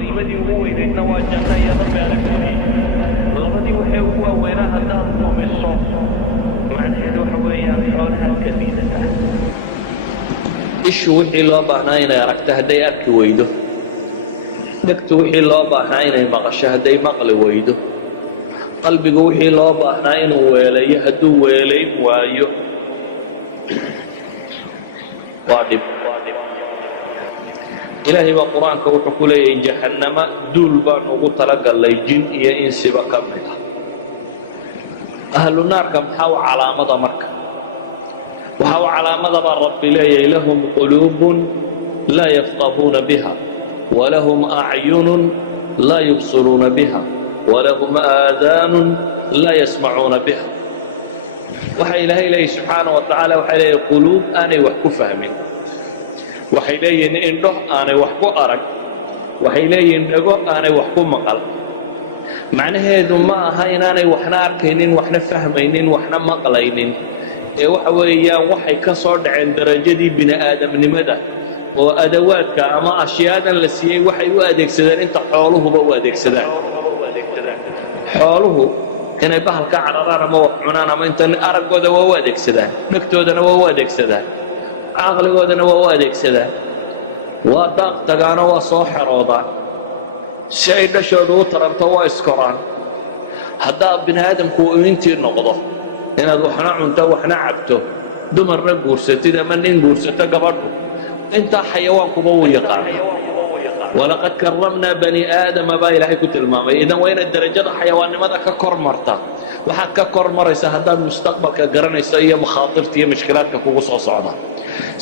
غنيمتي ووينتنا وجنة يا رب أركتني لبدي وحي ووينها هداد ومصر معنى وحويا حولها الكبيرة ishu wixii loo baahnaa inay aragto hadday arki weydo dhegtu wixii loo baahnaa inay maqasho hadday maqli weydo qalbigu wixii loo baahnaa inuu weelayo hadduu weelayn waayo waa dhib ilaahay baa qur-aanka wuxuu ku leeyahay jahannama duul baan ugu talagalnay jin iyo insiba ka mid ah ahlu naarka maxaa u calaamada marka وهو علامة رب لي لهم قلوب لا يفقهون بها ولهم أعين لا يبصرون بها ولهم آذان لا يسمعون بها وحي إلهي سبحانه وتعالى وحي إليه قلوب أنا وحكو فهمين وحي إليه إنه أنا وحكو أرق وحي إليه إنه أنا وحكو مقل معنى هذا ما هاين أنا وحنا أركينين وحنا فهمينين وحنا مقلينين waxa weeyaan waxay ka soo dhaceen darajadii bini aadamnimada oo adawaadka ama ashiyaadan la siiyay waxay u adeegsadeen inta xooluhuba u adeegsadaan xooluhu inay bahalka cararaan ama wax cunaan ama inta araggooda waa u adeegsadaan dhegtoodana waa u adeegsadaan caqligoodana waa u adeegsadaan waa daaq tagaana waa soo xeroodaan si ay dhashooda u taranto waa iskoraan haddaa bini aadamku uu intii noqdo inaad waxna cunto waxna cabto dumarna guursatid ama nin guursato gabadhu intaa xayawaankuba wuu yaqaan walaqad karramnaa bani aadama baa ilaahay ku tilmaamay idan waa inaad darajada xayawaannimada ka kor marta waxaad ka kor maraysa haddaad mustaqbalka garanayso iyo makhaatirta iyo mushkilaadka kugu soo socda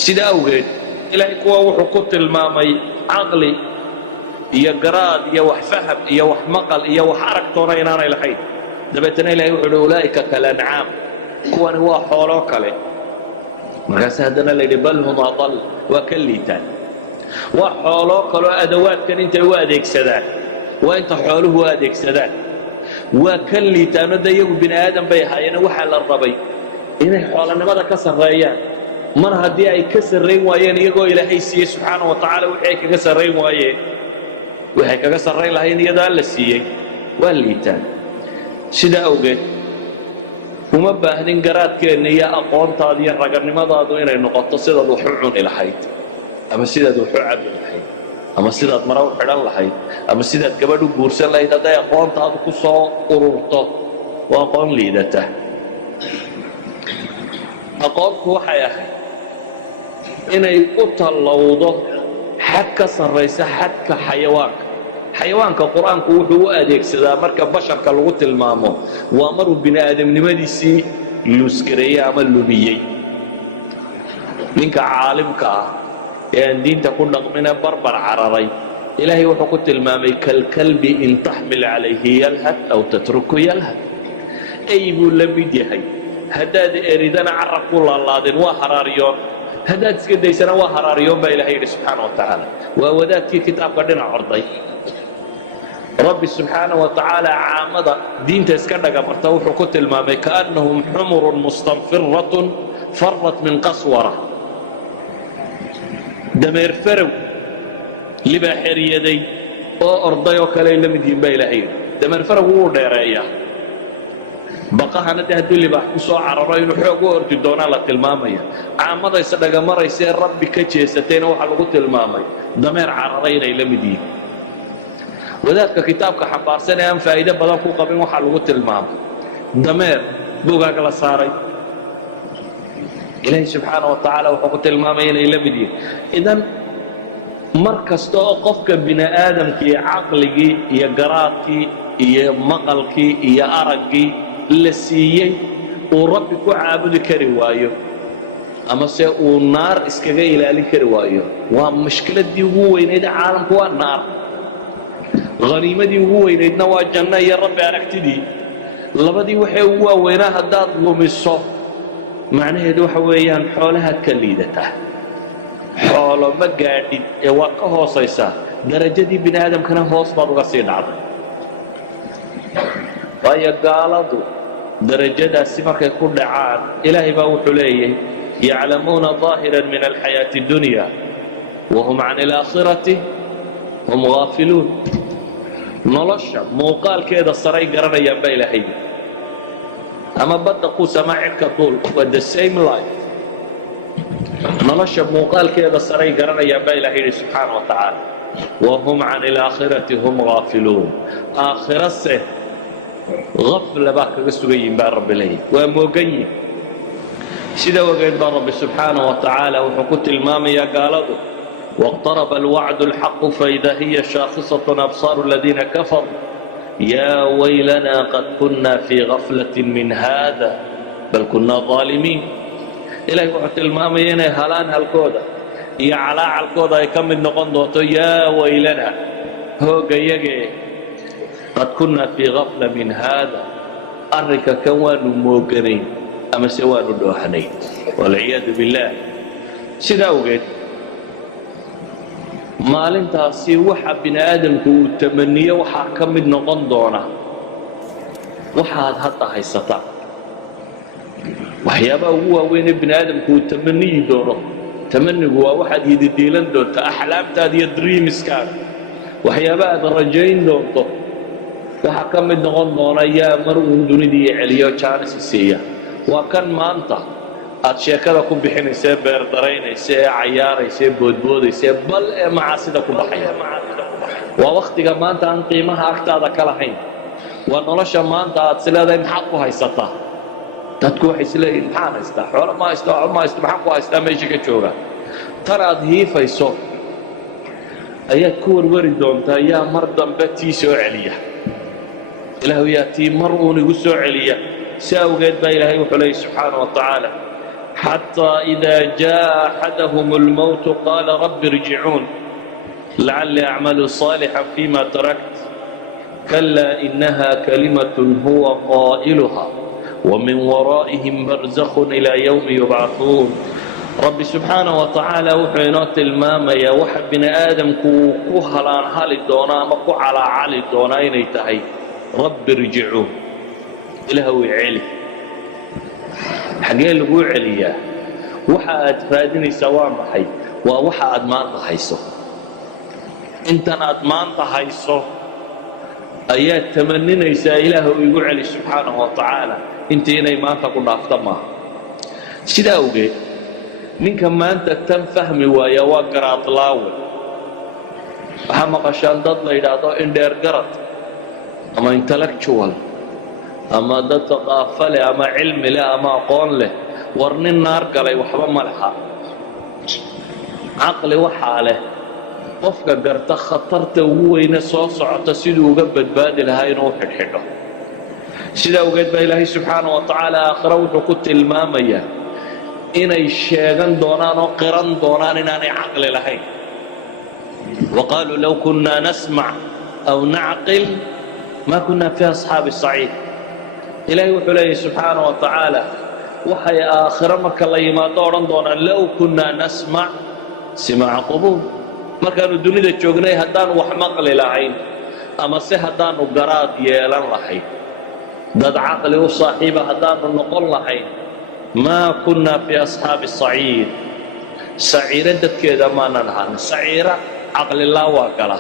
sida awgeed ilaahay kuwa wuxuu ku tilmaamay caqli iyo garaad iyo wax faham iyo wax maqal iyo wax aragtoona inaanay lahayn dabeetana ilaahay wuxuu uhi ulaa'ika kalancaam kuwani waa xooloo kale markaas haddana la yidhi bal hum adal waa ka liitaan waa xooloo kaloo adawaadkan intay u adeegsadaan waa inta xooluhu u adeegsadaan waa ka liitaanoo de iyagu bini aadam bay ahaayeen waxaa la rabay inay xoolanimada ka sarreeyaan mar haddii ay ka sarrayn waayeen iyagoo ilaahay siiyey subxaana wa tacaala wixii ay kaga sarrayn waayeen waxay kaga sarrayn lahayn iyadoo alla siiyey waa liitaan sida awgeed uma baahnin garaadkeenna iyo aqoontaada iyo raganimadaadu inay noqoto sidaad wax u cuni lahayd ama sidaad wax u cabbi lahayd ama sidaad mara u xidhan lahayd ama sidaad gabadh u guursan lahayd hadday aqoontaadu ku soo ururto waa aqoon liidata aqoontu waxay ahayd inay u tallowdo xad ka sarraysa xadka xayawaanka xayawaanka qur-aanku wuxuu u adeegsadaa marka basharka lagu tilmaamo waa maruu bini aadamnimadiisii luusgareeyey ama lumiyey ninka caalimka ah ee aan diinta ku dhaqmine barbar cararay ilaahay wuxuu ku tilmaamay kalkalbi in taxmil calayhi yalhad aw tatruku yalhad ay buu la mid yahay haddaad eridana carab ku laalaadin waa haraariyoon haddaad iska daysana waa haraariyoon baa ilaahay yidhi subxaana wa tacaala waa wadaadkii kitaabka dhinac orday رب سبحانه وتعالى عامضة دين تسكنك مرتا وحكو المامي كأنهم حمر مستنفرة فرت من قسورة دمير فرو لباحر يدي او أرضي وكالي لمدين بايلهين دمير فرو هو ديريا بقاها ندهدو اللي بحكسو عررين وحوقو أرجو دونا لك المامي عامضة يصدق مرة يسير ربي كتشيستين وحلقو المامي دمير عررين لمدين wadaadka kitaabka xambaarsan ee aan faa'iido badan ku qabin waxa lagu tilmaamay dameer buugaag la saaray ilaahay subxaanahu wa tacaala wuxuu ku tilmaamay inay la mid yihiin idan mar kasta oo qofka bini aadamkii caqligii iyo garaadkii iyo maqalkii iyo araggii la siiyey uu rabbi ku caabudi kari waayo ama se uu naar iskaga ilaalin kari waayo waa mushkiladii ugu weyneyd caalamku waa naar غنيمتي هو وينيدنا وجنة يا رب أركتدي لبدي وحي هو وينها هداد لمصة معناه دو حويان حولها كليدته حول ما قاعد يوقعه صيصة درجة دي بني آدم كان هوس بعض غسيل عرض ويا قالوا درجة السمك كل عام إلهي باوح ليه يعلمون ظاهرا من الحياة الدنيا وهم عن الآخرة hum gaafiluun. nolosha muuqaalkeeda saray garanayaan baa ilaahay ama badda quus ama cirka duul waa the same life. nolosha muuqaalkeeda saray garanayaan baa ilaahay yidhi subxaana wa tacaala wahum can ilaakhirati hum gaafiluun. aakhirase gafla baa kaga sugan yihin baa rabbi leeyahy, waa moogan yihin. sida ogeed baa rabbi subxaana wa tacaala wuxuu ku tilmaamayaa gaaladu واقترب الوعد الحق فإذا هي شاخصة أبصار الذين كفروا يا ويلنا قد كنا في غفلة من هذا بل كنا ظالمين. إلهي wuxuu tilmaamaya inay halaan halkooda iyo calaacalkooda ay ka mid noqon doonto yaa waylana hoogayage qad kunna fii gafla min haada, arrinka kan waanu mooganayn amase waanu dhoohanayn walciyaadu billaah. sidaa awgeed maalintaasi waxa bini aadamku uu tamaniyo waxaa ka mid noqon doona waxaad hadda haysataa. waxyaabaha ugu waaweyn ee bini aadamku uu tamaniyi doono, tamanigu waa waxaad hididiilan doonto, axlaamtaada iyo dreamiskaaga, waxyaabaha aad rajayn doonto waxaa ka mid noqon doona yaa mar uu dunidii celiyo jaanisi siiya. waa kan maanta aad sheekada ku bixinaysa ee beerdaraynaysa ee cayaaraysa ee boodboodaysa bal ee macaasida ku baxaya. waa wakhtiga maanta aan qiimaha agtaada ka lahayn. waa nolosha maanta aad isleedahay maxaad ku haysataa. dadku waxay isleeyihin maxaan haystaa, xoolo ma haysto, waxba ma haysto, maxaan ku haystaa meesha ka jooga. tan aad hiifayso ayaad ku warwari doontaa yaa mar dambe tii soo celiya. ilaahu yaa tii mar uun igu soo celiya. si awgeed baa ilaahay wuxuu leeyay subxaana wa tacaala حتى إذا جاء أحدهم الموت قال رب ارجعون لعلي أعمل صالحا فيما تركت كلا إنها كلمة هو قائلها ومن ورائهم برزخ إلى يوم يبعثون. رب سبحانه وتعالى وحينات الماما يا وحب بن آدم كوهلان هالي دونا مكو على علي دونا ينيتهي رب ارجعون إلهو علي xagee lagu celiyaa. waxa aad raadinaysaa waa maxay? waa waxa aad maanta hayso. intan aad maanta hayso ayaad tamaninaysaa ilaahu igu celi subxaanahu wa tacaala intii inay maanta ku dhaafta maaha. sidaa awgeed ninka maanta tan fahmi waaya waa garaadlaawe. waxaa maqashaan dad la yidhaahdo indheer garad ama intellectual ama dad aqaafo leh ama cilmi leh ama aqoon leh. war nin naar galay waxba ma laha. caqli waxaa leh qofka garta khatarta ugu weyne soo socota siduu uga badbaadi lahaa inuu xidhxidho. sidaa awgeed baa ilaahay subxaana wa tacaala aakhira wuxuu ku tilmaamayaa inay sheegan doonaan oo qiran doonaan inaanay caqli lahayn. waqaaluu low kunnaa nasmac aw nacqil ma kunna fi asxaabi saciid. ilaahay wuxuu leeyahy subxaana wa tacaala waxay aakhiro marka la yimaado odhan doonaan low kunnaa nasmac simaca qubuul. markaanu dunida joognay haddaanu wax maqli lahayn ama se haddaanu garaad yeelan lahayn, dad caqli u saaxiiba haddaanu noqon lahayn maa kunnaa fi asxaabi saciid. saciiro dadkeeda maanan ahaan. saciira caqlilaa waa gala.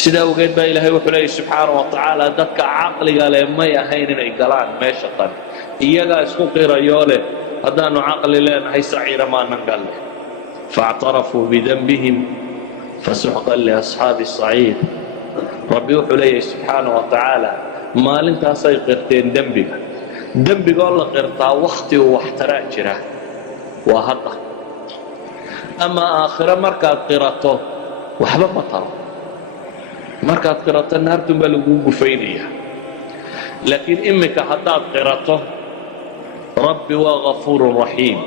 sidaa awgeed baa ilaahay wuxuu leeyahy subxaana wa tacaala dadka caqliga leh may ahayn inay galaan meesha tan. iyagaa isku qirayoo leh haddaanu caqli leenahay saciira maanan galle. faاctarafuu bidanbihim fasuxqan liasxaabi saciid. rabbi wuxuu leeyahay subxaana wa tacaala maalintaasay qirteen dembiga. dembigoo la qirtaa wakhti uu waxtaraa jira waa hadda. ama aakhiro markaad qirato waxba ma taro. markaad qirato naartun baa laguu gufaynaya. laakiin iminka haddaad qirato rabbi waa gafuurun raxiim.